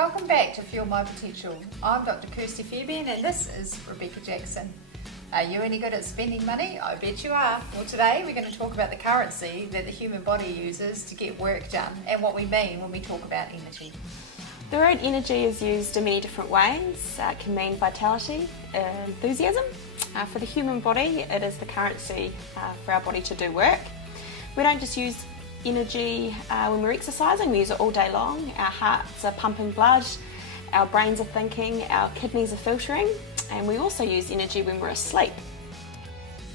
Welcome back to Fuel My Potential. I'm Dr. Kirsty Fairbairn and this is Rebecca Jackson. Are you any good at spending money? I bet you are. Well, today we're going to talk about the currency that the human body uses to get work done and what we mean when we talk about energy. The word energy is used in many different ways. It can mean vitality, enthusiasm. For the human body, it is the currency for our body to do work. We don't just use energy when we're exercising, we use it all day long. Our hearts are pumping blood, our brains are thinking, our kidneys are filtering, and we also use energy when we're asleep.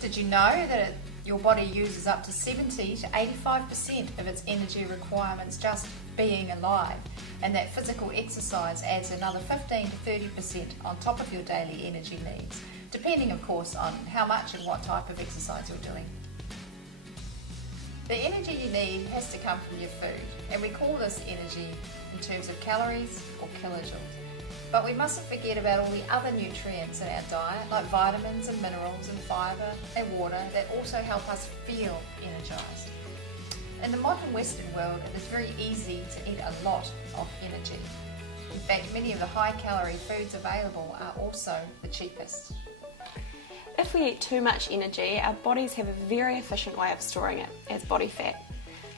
Did you know that your body uses up to 70 to 85% of its energy requirements just being alive, and that physical exercise adds another 15 to 30% on top of your daily energy needs, depending of course on how much and what type of exercise you're doing. The energy you need has to come from your food, and we call this energy in terms of calories or kilojoules. But we mustn't forget about all the other nutrients in our diet, like vitamins and minerals and fibre and water, that also help us feel energised. In the modern Western world, it is very easy to eat a lot of energy. In fact, many of the high-calorie foods available are also the cheapest. If we eat too much energy, our bodies have a very efficient way of storing it as body fat.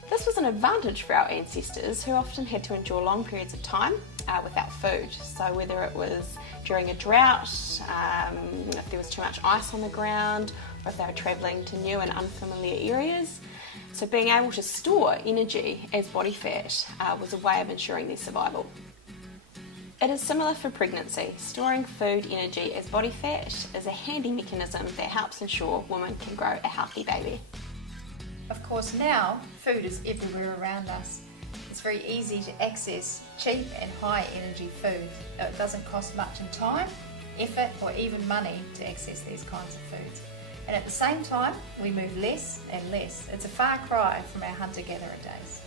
This was an advantage for our ancestors, who often had to endure long periods of time without food. So whether it was during a drought, if there was too much ice on the ground, or if they were travelling to new and unfamiliar areas. So being able to store energy as body fat was a way of ensuring their survival. It is similar for pregnancy. Storing food energy as body fat is a handy mechanism that helps ensure women can grow a healthy baby. Of course, now food is everywhere around us. It's very easy to access cheap and high energy food. It doesn't cost much in time, effort or even money to access these kinds of foods. And at the same time, we move less and less. It's a far cry from our hunter-gatherer days.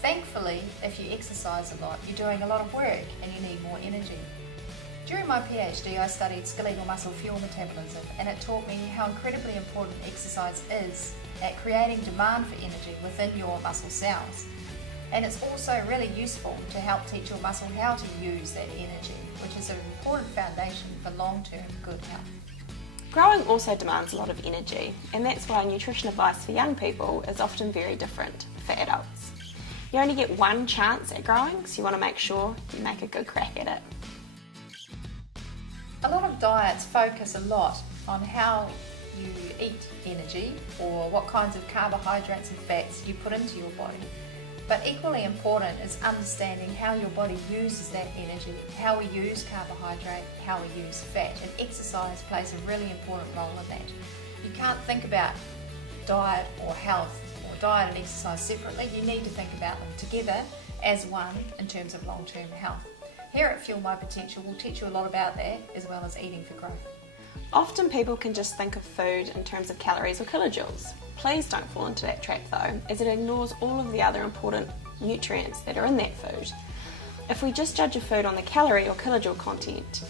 Thankfully, if you exercise a lot, you're doing a lot of work and you need more energy. During my PhD, I studied skeletal muscle fuel metabolism, and it taught me how incredibly important exercise is at creating demand for energy within your muscle cells. And it's also really useful to help teach your muscle how to use that energy, which is an important foundation for long-term good health. Growing also demands a lot of energy, and that's why nutrition advice for young people is often very different for adults. You only get one chance at growing, so you want to make sure you make a good crack at it. A lot of diets focus a lot on how you eat energy or what kinds of carbohydrates and fats you put into your body. But equally important is understanding how your body uses that energy, how we use carbohydrate, how we use fat, and exercise plays a really important role in that. You can't think about diet or health or diet and exercise separately. You need to think about them together as one in terms of long-term health. Here at Fuel My Potential, we'll teach you a lot about that, as well as eating for growth. Often people can just think of food in terms of calories or kilojoules. Please don't fall into that trap though, as it ignores all of the other important nutrients that are in that food. If we just judge a food on the calorie or kilojoule content,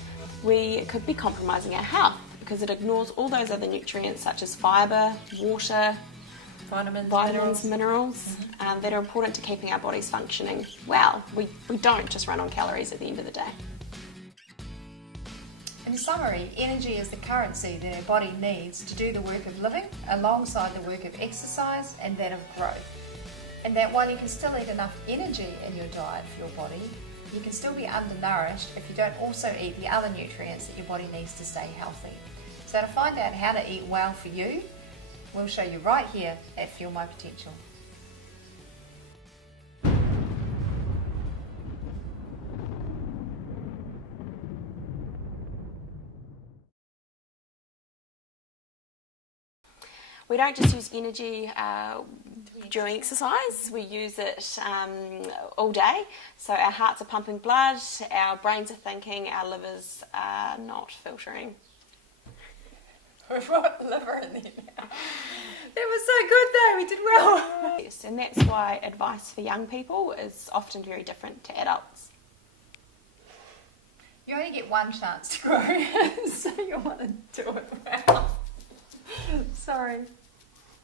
we could be compromising our health, because it ignores all those other nutrients such as fibre, water, vitamins, minerals that are important to keeping our bodies functioning well. We don't just run on calories at the end of the day. In summary, energy is the currency that our body needs to do the work of living alongside the work of exercise and that of growth. And that while you can still eat enough energy in your diet for your body, you can still be undernourished if you don't also eat the other nutrients that your body needs to stay healthy. So to find out how to eat well for you, we'll show you right here at Fuel My Potential. We don't just use energy during exercise, we use it all day. So our hearts are pumping blood, our brains are thinking, our livers are not filtering. We've got liver in there now. That was so good though, we did well. Yes, and that's why advice for young people is often very different to adults. You only get one chance to grow, so you want to do it well. Sorry.